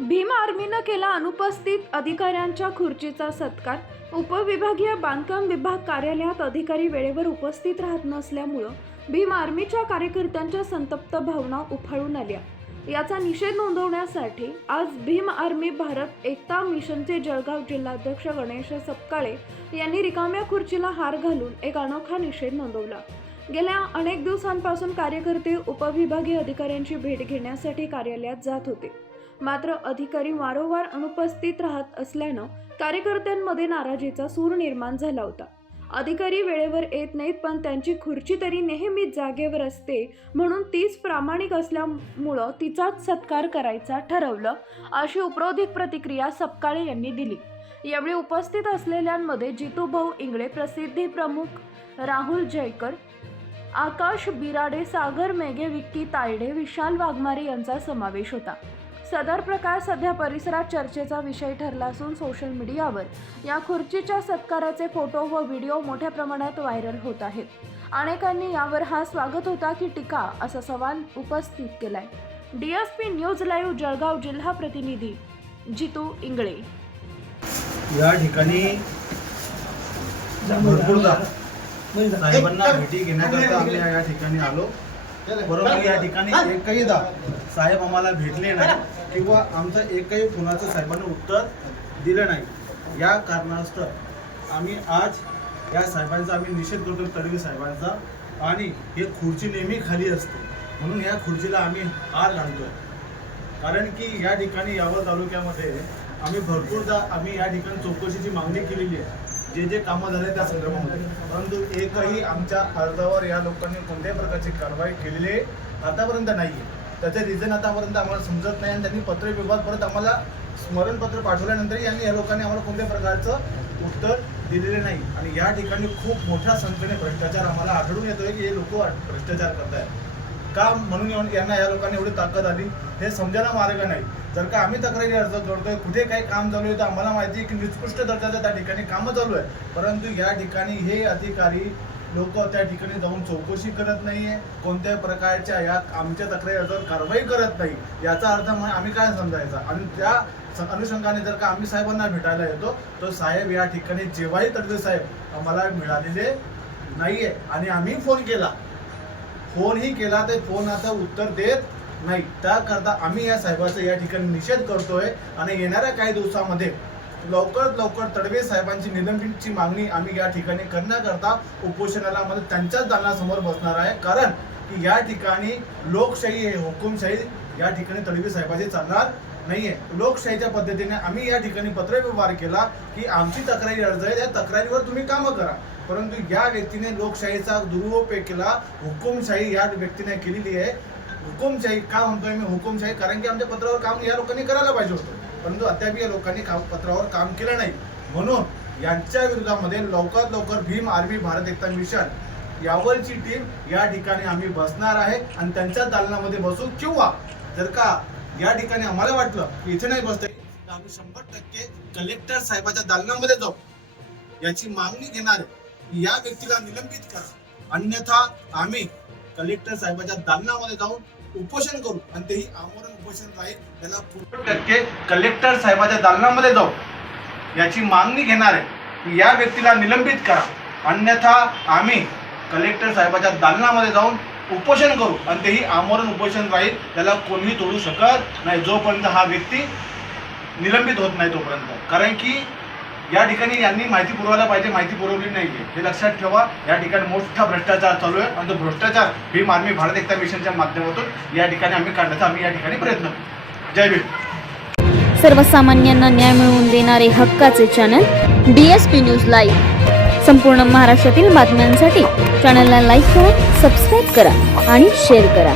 भीम आर्मीनं केला अनुपस्थित अधिकाऱ्यांच्या खुर्चीचा सत्कार. उपविभागीय बांधकाम विभाग कार्यालयात अधिकारी वेळेवर उपस्थित राहत नसल्यामुळं भीम आर्मीच्या कार्यकर्त्यांच्या संतप्त भावना उफाळून आल्या. याचा निषेध नोंदवण्यासाठी आज भीम आर्मी भारत एकता मिशनचे जळगाव जिल्हाध्यक्ष गणेश सपकाळे यांनी रिकाम्या खुर्चीला हार घालून एक अनोखा निषेध नोंदवला. गेल्या अनेक दिवसांपासून कार्यकर्ते उपविभागीय अधिकाऱ्यांची भेट घेण्यासाठी कार्यालयात जात होते. मात्र अधिकारी वारंवार अनुपस्थित राहत असल्यानं कार्यकर्त्यांमध्ये नाराजीचा सूर निर्माण झाला होता. अधिकारी वेळेवर येत नाहीत पण त्यांची खुर्ची तरी नेहमीच जागेवर असते म्हणून तीच प्रामाणिक असल्यामुळं तिचाच सत्कार करायचा ठरवलं अशी उपरोधिक प्रतिक्रिया सपकाळे यांनी दिली. यावेळी उपस्थित असलेल्यांमध्ये जितूभाऊ इंगळे प्रसिद्धी प्रमुख राहुल जयकर आकाश बिराडे सागर मेघे विक्की तायडे विशाल वाघमारे यांचा समावेश होता. सदर प्रकार सध्या परिसरात चर्चेचा विषय ठरला असून सोशल मीडियावर या खुर्चीच्या सत्काराचे फोटो व व्हिडिओ मोठ्या प्रमाणात व्हायरल होत आहेत. अनेकांनी यावर हा स्वागत होता की टीका असा सवाल उपस्थित केलाय. डीएसपी न्यूज लाईव्ह जळगाव जिल्हा प्रतिनिधी जितू इंगळे. या ठिकाणी भरपूरदा साहेबांना भेटी घेण्याकरता आम्ही या ठिकाणी आलो. बरोबर. या ठिकाणी एकहीदा साहेब आम्हाला भेटले नाही किंवा आमचं एकही फोनाचं साहेबांना उत्तर दिलं नाही. या कारणास्तव आम्ही आज या साहेबांचा आम्ही निषेध करतो तडवी साहेबांचा आणि हे खुर्ची नेहमी खाली असते. म्हणून या खुर्चीला आम्ही हार घालतोय. कारण की या ठिकाणी यावं तालुक्यामध्ये आम्ही भरपूरदा आम्ही या ठिकाणी चौकशीची मागणी केलेली आहे. जे जे कामं झाले त्या संदर्भामध्ये. परंतु एकही आमच्या अर्जावर या लोकांनी कोणत्याही प्रकारची कारवाई केलेली आतापर्यंत नाही आहे त्याचे रिझन आतापर्यंत आम्हाला समजत नाही आणि त्यांनी पत्र विभाग परत आम्हाला स्मरणपत्र पाठवल्यानंतर यांनी या लोकांनी आम्हाला कोणत्याही प्रकारचं उत्तर दिलेले नाही. आणि या ठिकाणी खूप मोठ्या संख्येने भ्रष्टाचार आम्हाला आढळून येतोय की हे लोक भ्रष्टाचार करतायत. का म्हणून येऊन- यांना या लोकांनी एवढी ताकद आली? हे समजायला मार्ग नाही. जर का आम्ही तक्रारी अर्ज करतोय कुठे काही काम चालू आहे तर आम्हाला माहिती आहे की निकृष्ट दर्जाचं त्या ठिकाणी कामं चालू आहे. परंतु या ठिकाणी हे अधिकारी लोक त्या ठिकाणी जाऊन चौकशी करत नाही आहे कोणत्याही प्रकारच्या या आमच्या तक्रारी अर्जावर कारवाई करत नाही. याचा अर्थ मग आम्ही काय समजायचा? आणि त्या स- अनुषंगाने जर का आम्ही साहेबांना भेटायला येतो तर साहेब या ठिकाणी जेव्हाही तडवे साहेब आम्हाला मिळालेले नाही आहे आणि आम्ही फोन केला. फोनही केला तर फोन आता उत्तर देत नाही. त्याकरता आम्ही या साहेबाचा या ठिकाणी निषेध करतोय आणि येणाऱ्या काही दिवसामध्ये लवकरात लवकर तडवे साहेबांची निलंबनची मागणी आम्ही या ठिकाणी करण्याकरता उपोषणाला मध्ये त्यांच्याच दालनासमोर बसणार आहे. कारण की या ठिकाणी लोकशाही हे हुकुमशाही या ठिकाणी तडवे साहेबाची चालणार नाहीये. लोकशाहीच्या पद्धतीने आम्ही या ठिकाणी पत्रव्यवहार केला की आमची तक्रारी अर्ज आहे त्या तक्रारीवर तुम्ही कामं करा. परंतु या व्यक्तीने लोकशाहीचा दुरुपयोग केला हुकुमशाही या व्यक्तीने केलेली आहे. हुकुमशाही का म्हणतोय मी हुकुमशाही? कारण की आमच्या पत्रावर काम या लोकांनी करायला पाहिजे होतं. परंतु अद्याप या लोकांनी काम पत्रावर काम केलं नाही. म्हणून यांच्या विरोधामध्ये लवकरात लवकर भीम आर्मी भारत एकता मिशन यावरची टीम या ठिकाणी आम्ही बसणार आहे आणि त्यांच्या दालनामध्ये बसू किंवा जर का या ठिकाणी आम्हाला वाटलं की इथे नाही बसते तर आम्ही शंभर टक्के कलेक्टर साहेबाच्या दालनामध्ये जाऊ. याची मागणी घेणार या व्यक्तीला निलंबित करा. अन्यथा आम्ही कलेक्टर साहेबाच्या दालनामध्ये जाऊन उपोषण करू आणि तेही आमरण उपोषण राहील. त्याला शंभर टक्के कलेक्टर साहेबाच्या दालनामध्ये जाऊ. याची मागणी घेणार आहे या व्यक्तीला निलंबित करा. अन्यथा आम्ही कलेक्टर साहेबाच्या दालनामध्ये जाऊन उपोषण करू आणि तेही आमरण उपोषण राहील त्याला कोणीही तोडू शकत नाही. जोपर्यंत हा व्यक्ती निलंबित होत नाही तोपर्यंत. कारण की या ठिकाणी यांनी माहिती पुरवायला पाहिजे माहिती पुरवली नाहीये. हे लक्षात ठेवा या ठिकाणी मोठा भ्रष्टाचार चालू आहे आणि तो भ्रष्टाचार भीम आर्मी भारत एकता मिशनच्या माध्यमातून या ठिकाणी आम्ही काढण्याचा आम्ही या ठिकाणी प्रयत्न करू. जय भीम. सर्वसामान्यांना न्याय मिळवून देणारे हक्काचे चॅनल डीएसपी न्यूज लाईव्ह संपूर्ण महाराष्ट्रातील बातम्यांसाठी चॅनलला लाईक करा सबस्क्राईब करा आणि शेअर करा.